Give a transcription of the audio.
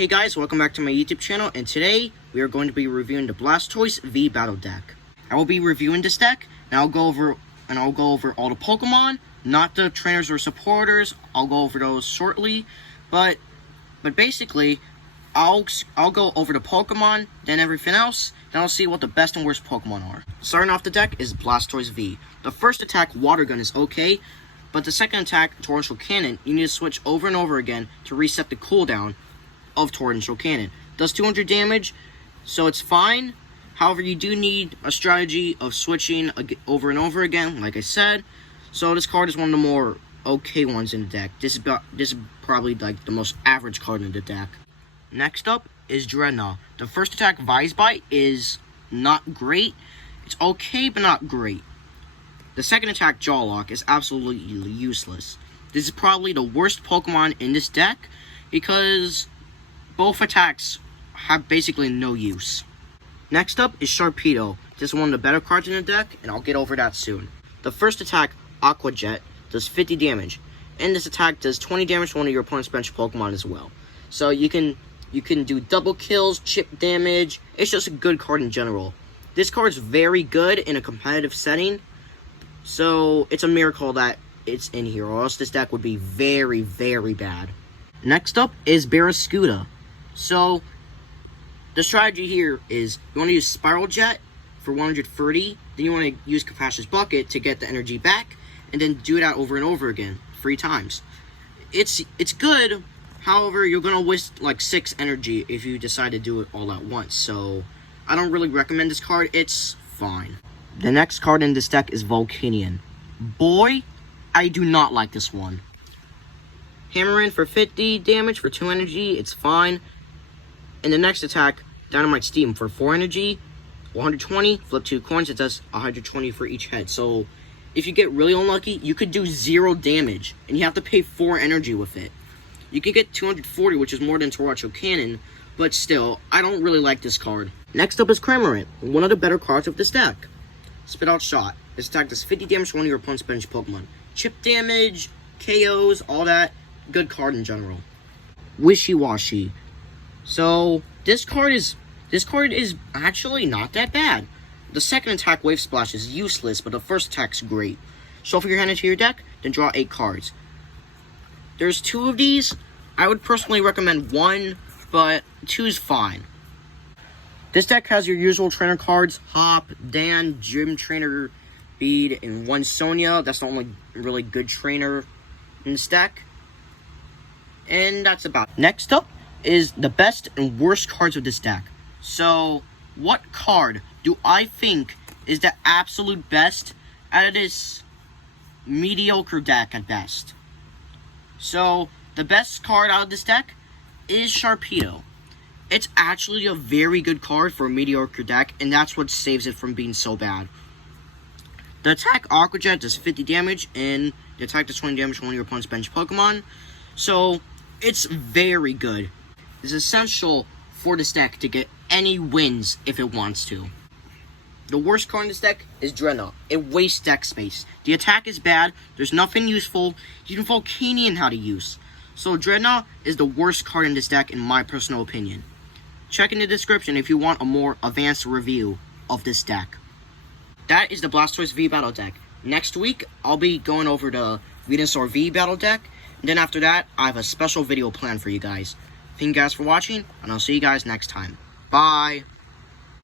Hey guys, welcome back to my YouTube channel, and today we are going to be reviewing the Blastoise V Battle Deck. I will be reviewing this deck, and I'll go over all the Pokemon, not the trainers or supporters. I'll go over those shortly, but basically, I'll go over the Pokemon, then everything else, then I'll see what the best and worst Pokemon are. Starting off the deck is Blastoise V. The first attack, Water Gun, is okay, but the second attack, Torrential Cannon, you need to switch over and over again to reset the cooldown of Torrential Cannon. Does 200 damage, so it's fine. However, you do need a strategy of switching over and over again, like I said. So this card is one of the more okay ones in the deck. This is probably like the most average card in the deck. Next up is Drednaw. The first attack, Vise Bite, is not great. It's okay, but not great. The second attack, Jaw Lock, is absolutely useless. This is probably the worst Pokemon in this deck because both attacks have basically no use. Next up is Sharpedo. This is one of the better cards in the deck, and I'll get over that soon. The first attack, Aqua Jet, does 50 damage, and this attack does 20 damage to one of your opponent's bench Pokemon as well. So you can do double kills, chip damage. It's just a good card in general. This card's very good in a competitive setting, so it's a miracle that it's in here, or else this deck would be very, very bad. Next up is Beerus Scoota. So, the strategy here is you want to use Spiral Jet for 130, then you want to use Capacious Bucket to get the energy back, and then do that over and over again, 3 times. It's good, however, you're going to waste like 6 energy if you decide to do it all at once, so I don't really recommend this card. It's fine. The next card in this deck is Volcanion Boy. I do not like this one. Hammer in for 50 damage for 2 energy, it's fine. In the next attack, Dynamite Steam for 4 energy, 120, flip 2 coins, it does 120 for each head. So, if you get really unlucky, you could do 0 damage, and you have to pay 4 energy with it. You can get 240, which is more than Torrential Cannon, but still, I don't really like this card. Next up is Cramorant, one of the better cards of this deck. Spit Out Shot. This attack does 50 damage to one of your opponent's bench Pokemon. Chip damage, KOs, all that. Good card in general. Wishy Wash. So this card is actually not that bad. The second attack, Wave Splash, is useless, but the first attack's great. Shuffle your hand into your deck, then draw 8 cards. There's 2 of these. I would personally recommend 1, but 2's fine. This deck has your usual trainer cards: Hop, Dan, Gym Trainer, Bead, and 1 Sonia. That's the only really good trainer in this deck. And that's about it. Next up is the best and worst cards of this deck. So, what card do I think is the absolute best out of this mediocre deck at best? So, the best card out of this deck is Sharpedo. It's actually a very good card for a mediocre deck, and that's what saves it from being so bad. The attack, Aqua Jet, does 50 damage, and the attack does 20 damage to one of your opponent's bench Pokemon. So, it's very good. It's essential for this deck to get any wins if it wants to. The worst card in this deck is Dreadnought. It wastes deck space. The attack is bad. There's nothing useful. Even Volcanion how to use. So Dreadnought is the worst card in this deck in my personal opinion. Check in the description if you want a more advanced review of this deck. That is the Blastoise V Battle Deck. Next week, I'll be going over the Venusaur V Battle Deck. And then after that, I have a special video planned for you guys. Thank you guys for watching, and I'll see you guys next time. Bye!